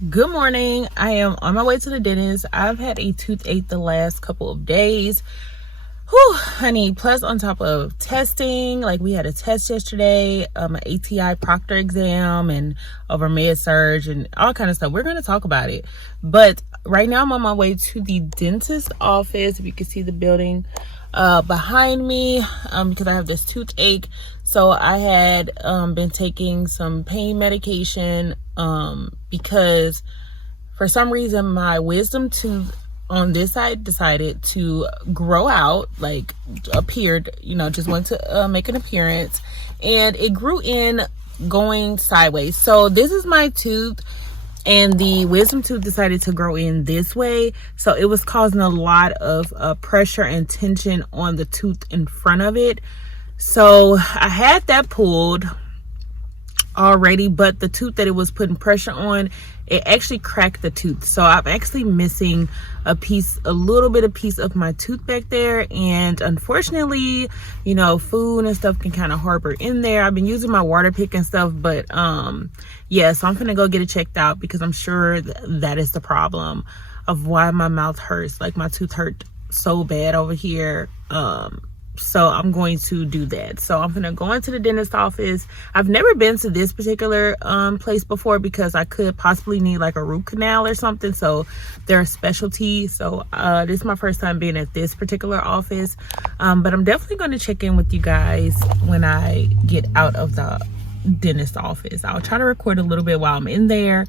Good morning. I am on my way to the dentist. I've had a toothache the last couple of days. Whew, honey. Plus, on top of testing, like we had a test yesterday, an ATI proctor exam, and over med surge and all kind of stuff. We're going to talk about it. But right now, I'm on my way to the dentist office. If you can see the building behind me, because I have this toothache. So I had been taking some pain medication because for some reason my wisdom tooth on this side decided to grow out, like appeared, just went to make an appearance, and it grew in going sideways. So this is my tooth, and the wisdom tooth decided to grow in this way, so it was causing a lot of pressure and tension on the tooth in front of it. So I had that pulled already, but the tooth that it was putting pressure on, it actually cracked the tooth. So I'm actually missing a little bit of my tooth back there, and unfortunately, food and stuff can kind of harbor in there. I've been using my water pick and stuff, but yeah, so I'm gonna go get it checked out because I'm sure that is the problem of why my mouth hurts. Like my tooth hurt so bad over here. So I'm going to do that. So I'm gonna go into the dentist office. I've never been to this particular place before because I could possibly need like a root canal or something. So they're a specialty. So this is my first time being at this particular office. But I'm definitely going to check in with you guys when I get out of the dentist office. I'll try to record a little bit while I'm in there.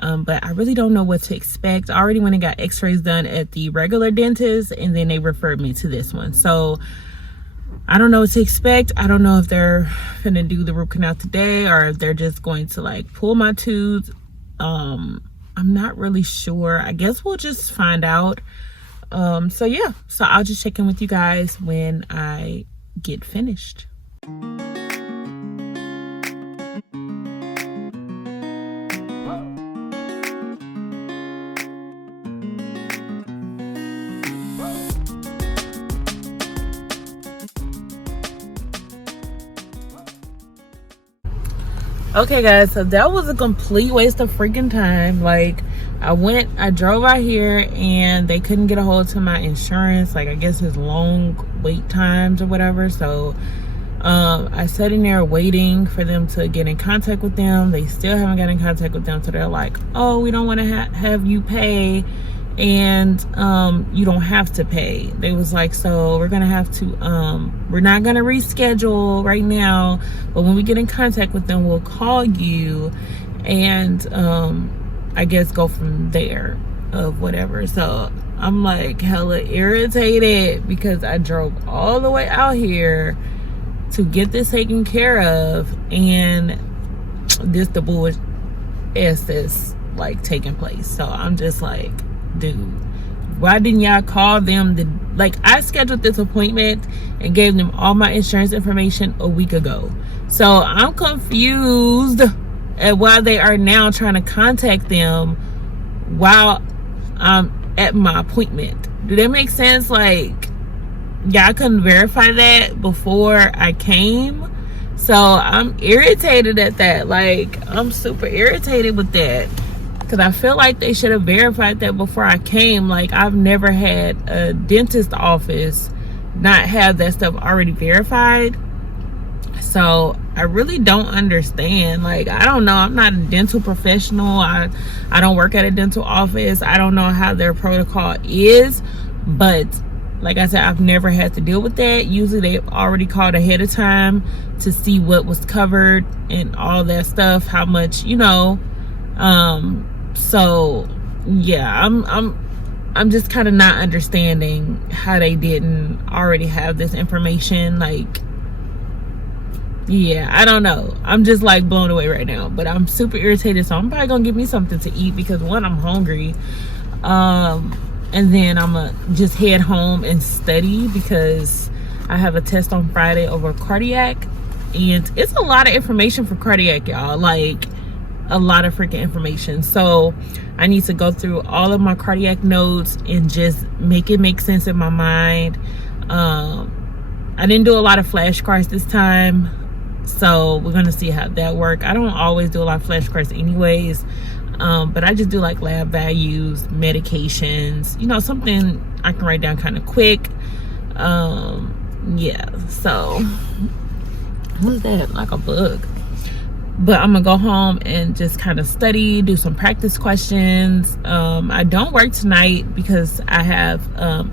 But I really don't know what to expect. I already went and got x-rays done at the regular dentist, and then they referred me to this one. So I don't know what to expect. I don't know if they're gonna do the root canal today or if they're just going to like pull my tooth. I'm not really sure. I guess we'll just find out. So yeah, so I'll just check in with you guys when I get finished. Okay guys, so that was a complete waste of freaking time. Like I drove out here and they couldn't get a hold to my insurance. Like I guess it's long wait times or whatever. So I sat in there waiting for them to get in contact with them. They still haven't got in contact with them. So they're like, oh, we don't want to have you pay, and you don't have to pay. They was like, so we're gonna have to we're not gonna reschedule right now, but when we get in contact with them, we'll call you and I guess go from there of whatever. So I'm like hella irritated because I drove all the way out here to get this taken care of, and the bullshit is like taking place. So I'm just like, dude, why didn't y'all call them? Like I scheduled this appointment and gave them all my insurance information a week ago. So I'm confused at why they are now trying to contact them while I'm at my appointment. Do that make sense? Like y'all couldn't verify that before I came. So I'm irritated at that. Like I'm super irritated with that, because I feel like they should have verified that before I came. Like I've never had a dentist office not have that stuff already verified. So I really don't understand. Like I don't know, I'm not a dental professional. I don't work at a dental office. I don't know how their protocol is, but like I said, I've never had to deal with that. Usually they've already called ahead of time to see what was covered and all that stuff, how much, so yeah, I'm just kind of not understanding how they didn't already have this information. Like, yeah, I don't know. I'm just like blown away right now, but I'm super irritated. So I'm probably gonna give me something to eat because one, I'm hungry. And then I'm gonna just head home and study because I have a test on Friday over cardiac, and it's a lot of information for cardiac, y'all. Like a lot of freaking information. So I need to go through all of my cardiac notes and just make it make sense in my mind. I didn't do a lot of flashcards this time, so we're gonna see how that works. I don't always do a lot of flashcards anyways. But I just do like lab values, medications, you know, something I can write down kind of quick. Yeah, so what's that? Like a bug. But I'm gonna go home and just kind of study, do some practice questions. I don't work tonight because I have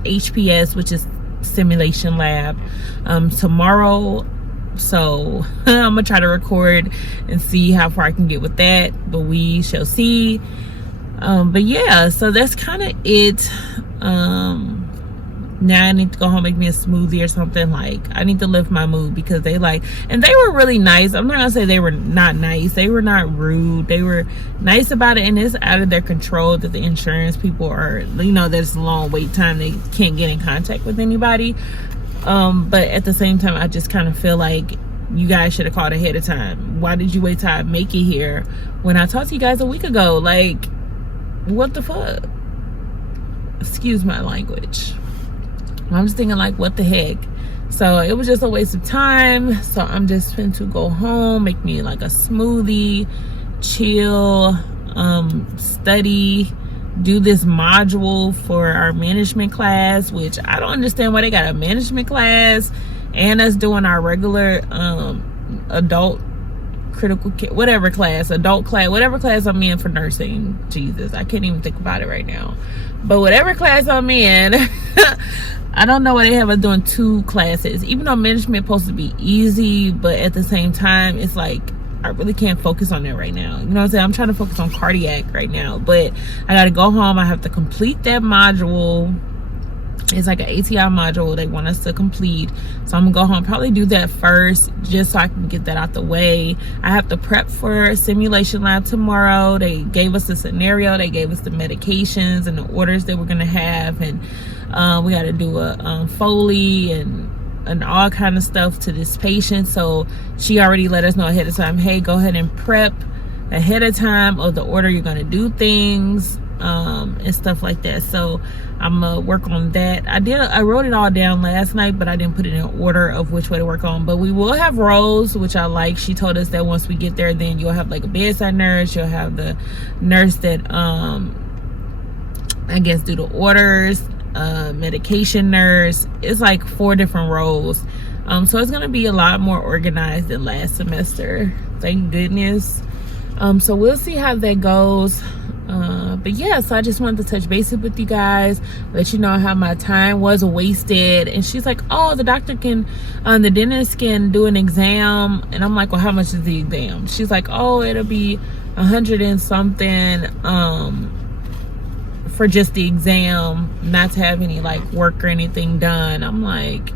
HPS, which is simulation lab, tomorrow. So I'm gonna try to record and see how far I can get with that, but we shall see. But yeah, so that's kind of it. Now I need to go home, make me a smoothie or something. Like, I need to lift my mood because they like, and they were really nice. I'm not gonna say they were not nice. They were not rude. They were nice about it, and it's out of their control that the insurance people are, you know, there's a long wait time. They can't get in contact with anybody. But at the same time, I just kind of feel like you guys should have called ahead of time. Why did you wait till I make it here when I talked to you guys a week ago? Like, what the fuck? Excuse my language. I'm just thinking like, what the heck? So it was just a waste of time. So I'm just going to go home, make me like a smoothie, chill, study, do this module for our management class, which I don't understand why they got a management class and us doing our regular adult critical care, whatever class, adult class, whatever class I'm in for nursing. Jesus, I can't even think about it right now. But whatever class I'm in, I don't know why they have us doing 2 classes, even though management is supposed to be easy, but at the same time, it's like, I really can't focus on that right now. You know what I'm saying? I'm trying to focus on cardiac right now, but I got to go home. I have to complete that module. It's like an ATI module they want us to complete. So I'm gonna go home, probably do that first, just so I can get that out the way. I have to prep for simulation lab tomorrow. They gave us the scenario, they gave us the medications and the orders that we're gonna have, and we got to do a Foley and all kind of stuff to this patient. So she already let us know ahead of time, hey, go ahead and prep ahead of time of the order you're gonna do things, and stuff like that. So I'm gonna work on that. I wrote it all down last night, but I didn't put it in order of which way to work on. But we will have roles, which I like. She told us that once we get there, then you'll have like a bedside nurse, you'll have the nurse that I guess do the orders, medication nurse. It's like 4 different roles. So it's gonna be a lot more organized than last semester, thank goodness. So we'll see how that goes. But yeah, so I just wanted to touch base with you guys, let you know how my time was wasted. And she's like, oh, the doctor can, the dentist can do an exam. And I'm like, well, how much is the exam? She's like, oh, it'll be 100 and something for just the exam, not to have any like work or anything done. I'm like,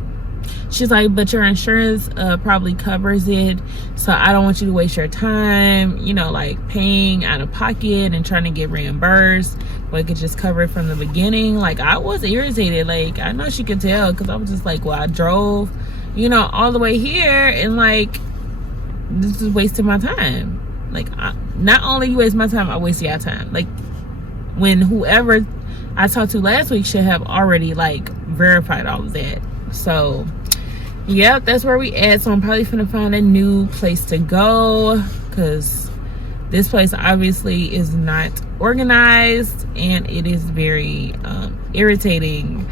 she's like, but your insurance probably covers it, so I don't want you to waste your time, you know, like paying out of pocket and trying to get reimbursed, but it could just cover it from the beginning. Like, I was irritated. Like, I know she could tell, because I was just like, well, I drove, you know, all the way here, and like, this is wasting my time. Like, not only you waste my time, I waste your time. Like, when whoever I talked to last week should have already like verified all of that. So yep, that's where we at. So I'm probably gonna find a new place to go, because this place obviously is not organized, and it is very irritating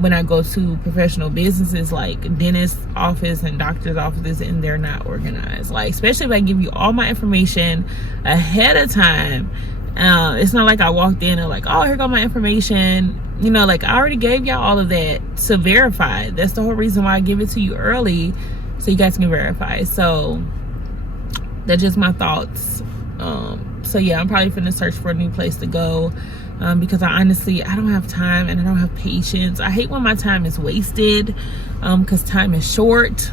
when I go to professional businesses like dentist office and doctor's offices, and they're not organized. Like, especially if I give you all my information ahead of time. It's not like I walked in and like, oh, here go my information. You know, like, I already gave y'all all of that to verify. That's the whole reason why I give it to you early, so you guys can verify. So that's just my thoughts. So yeah, I'm probably finna search for a new place to go, because I don't have time, and I don't have patience. I hate when my time is wasted, because time is short,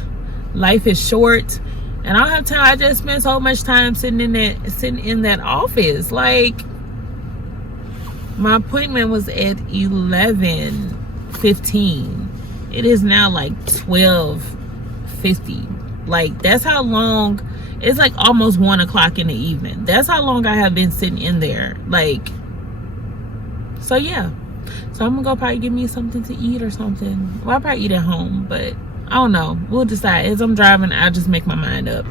life is short. And I don't have time. I just spent so much time sitting in that office. Like, my appointment was at 11:15. It is now like 12:50. Like, that's how long. It's like almost 1 o'clock in the evening. That's how long I have been sitting in there. Like, so yeah. So I'm gonna go probably give me something to eat or something. Well, I'll probably eat at home, but I don't know. We'll decide. As I'm driving, I'll just make my mind up.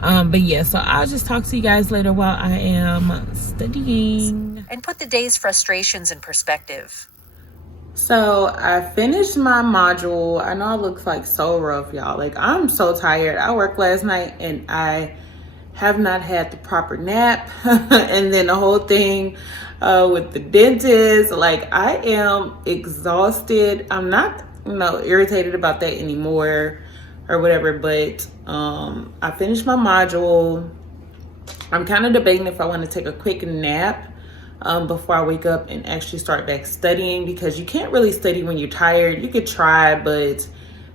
But yeah, so I'll just talk to you guys later while I am studying. And put the day's frustrations in perspective. So I finished my module. I know it looks like so rough, y'all. Like, I'm so tired. I worked last night and I have not had the proper nap. And then the whole thing with the dentist, like, I am exhausted. I'm not, irritated about that anymore or whatever, but I finished my module. I'm kind of debating if I want to take a quick nap before I wake up and actually start back studying, because you can't really study when you're tired. You could try, but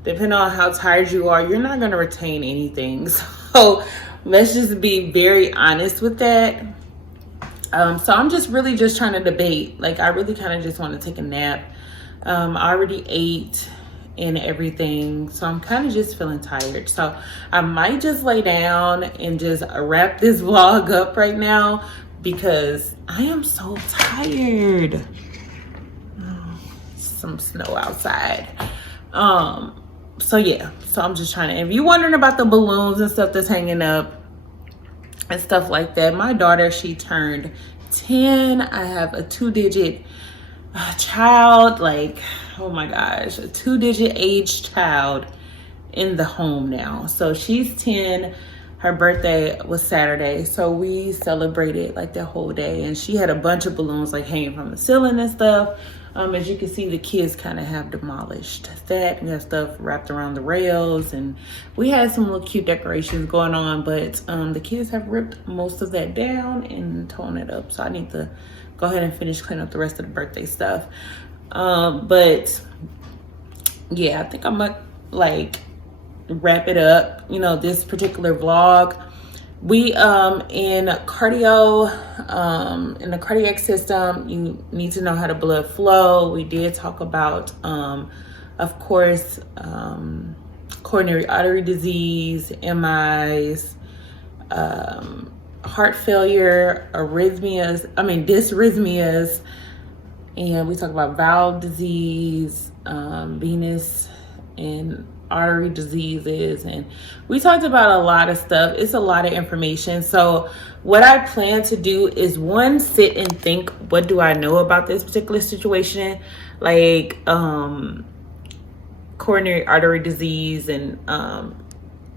depending on how tired you are, you're not going to retain anything. So let's just be very honest with that. So I'm just really just trying to debate. Like, I really kind of just want to take a nap. I already ate and everything, so I'm kind of just feeling tired. So I might just lay down and just wrap this vlog up right now, because I am so tired. Some snow outside. So yeah, so I'm just trying to, if you're wondering about the balloons and stuff that's hanging up and stuff like that, my daughter, she turned 10. I have a 2-digit child, like, oh my gosh, a 2-digit age child in the home now. So she's 10. Her birthday was Saturday, so we celebrated like the whole day, and she had a bunch of balloons like hanging from the ceiling and stuff. As you can see, the kids kind of have demolished that. We have stuff wrapped around the rails, and we had some little cute decorations going on, but the kids have ripped most of that down and torn it up. So I need to go ahead and finish cleaning up the rest of the birthday stuff. But yeah, I think I'm gonna like wrap it up. This particular vlog, we in cardio, in the cardiac system, you need to know how the blood flow. We did talk about of course coronary artery disease, MIs, heart failure, dysrhythmias, and we talk about valve disease, venous and artery diseases, and we talked about a lot of stuff. It's a lot of information. So what I plan to do is, one, sit and think, what do I know about this particular situation, like coronary artery disease and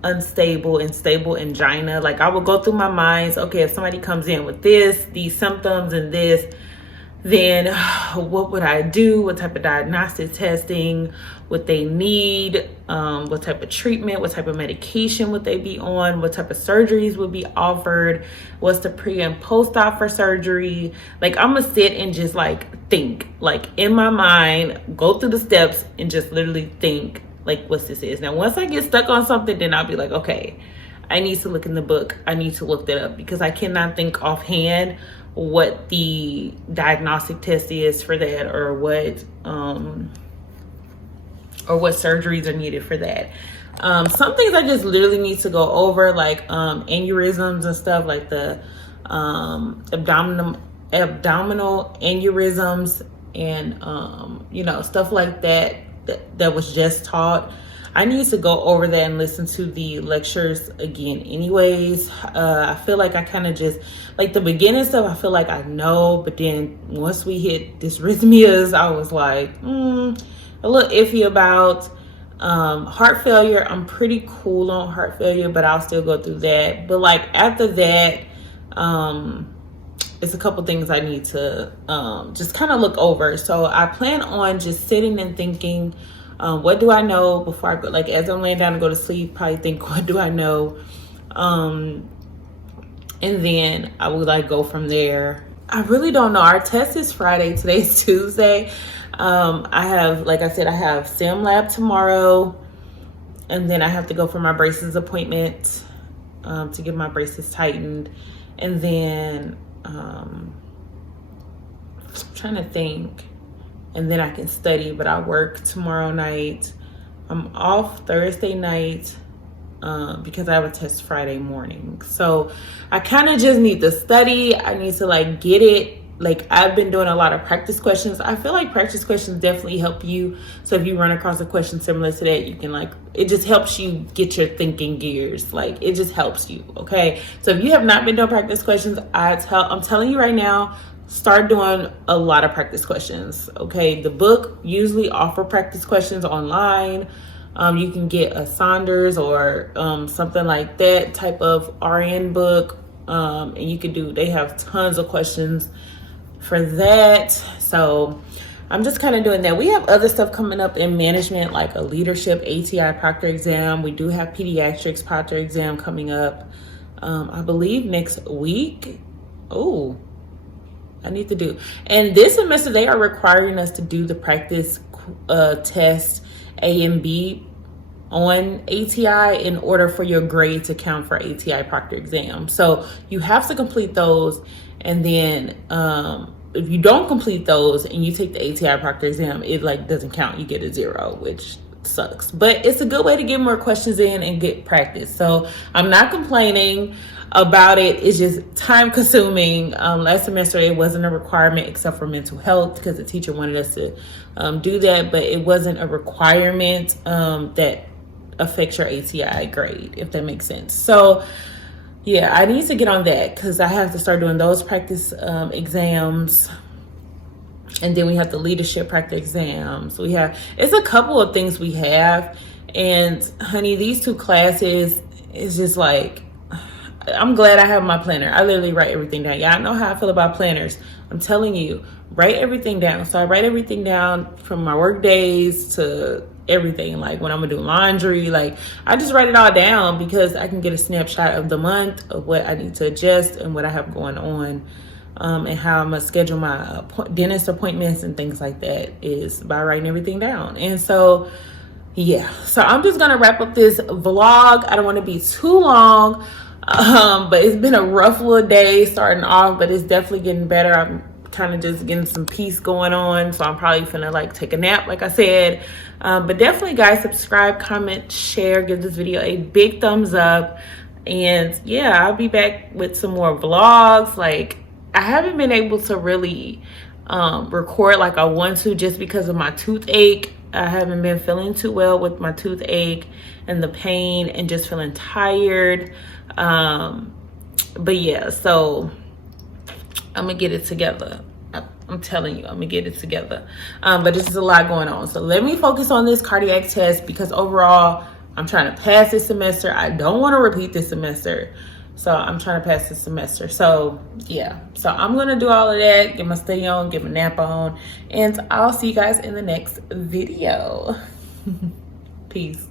unstable and stable angina. Like, I will go through my minds, okay, if somebody comes in with these symptoms and this, then what would I do? What type of diagnostic testing would they need? What type of treatment, what type of medication would they be on? What type of surgeries would be offered? What's the pre and post-op for surgery? Like, I'm gonna sit and just like think, like in my mind, go through the steps and just literally think like what this is. Now, once I get stuck on something, then I'll be like, okay, I need to look in the book. I need to look that up, because I cannot think offhand what the diagnostic test is for that, or what surgeries are needed for that. Some things I just literally need to go over, like aneurysms and stuff, like the abdominal aneurysms, and stuff like that was just taught. I need to go over that and listen to the lectures again anyways. I feel like I kind of just, like the beginning stuff, I feel like I know, but then once we hit dysrhythmias, I was like, a little iffy about heart failure. I'm pretty cool on heart failure, but I'll still go through that. But like after that, it's a couple things I need to just kind of look over. So I plan on just sitting and thinking, what do I know before I go, like as I'm laying down to go to sleep, probably think, what do I know? And then I would like go from there. I really don't know. Our test is Friday. Today's Tuesday. I have, like I said, I have sim lab tomorrow, and then I have to go for my braces appointment to get my braces tightened. And then I'm trying to think, and then I can study, but I work tomorrow night. I'm off Thursday night because I have a test Friday morning. So I kind of just need to study. I need to like get it like I've been doing a lot of practice questions. I feel like practice questions definitely help you. So if you run across a question similar to that, you can like, it just helps you get your thinking gears. Like it just helps you. Okay. So if you have not been doing practice questions, I'm telling you right now, start doing a lot of practice questions. Okay. The book usually offer practice questions online. You can get a Saunders or something like that type of RN book. And you could do, they have tons of questions for that. So I'm just kind of doing that. We have other stuff coming up in management, like a leadership ATI proctor exam. We do have pediatrics proctor exam coming up, I believe next week. Oh, I need to do. And this semester, they are requiring us to do the practice test A and B on ATI in order for your grade to count for ATI proctor exam. So you have to complete those, and then if you don't complete those and you take the ATI proctor exam, it like doesn't count. You get a 0, which sucks. But it's a good way to get more questions in and get practice. So I'm not complaining about it. It's just time consuming. Last semester it wasn't a requirement except for mental health because the teacher wanted us to do that, but it wasn't a requirement that affects your ATI grade, if that makes sense. So yeah, I need to get on that because I have to start doing those practice exams. And then we have the leadership practice exams. It's a couple of things we have. And honey, these 2 classes is just like, I'm glad I have my planner. I literally write everything down. Y'all know how I feel about planners. I'm telling you, write everything down. So I write everything down from my work days to everything, like when I'm gonna do laundry. Like I just write it all down because I can get a snapshot of the month of what I need to adjust and what I have going on, and how I'm gonna schedule my dentist appointments and things like that is by writing everything down. And so yeah, so I'm just gonna wrap up this vlog. I don't want to be too long, but it's been a rough little day starting off, but it's definitely getting better. I'm kind of just getting some peace going on, so I'm probably finna like take a nap like I said. But definitely guys, subscribe, comment, share, give this video a big thumbs up, and yeah, I'll be back with some more vlogs. Like I haven't been able to really record like I want to just because of my toothache. I haven't been feeling too well with my toothache and the pain and just feeling tired. But yeah, so I'm gonna get it together. I'm telling you, I'm gonna get it together. But this is a lot going on. So let me focus on this cardiac test because overall, I'm trying to pass this semester. I don't want to repeat this semester. So I'm trying to pass this semester. So yeah, so I'm gonna do all of that, get my study on, get my nap on, and I'll see you guys in the next video. Peace.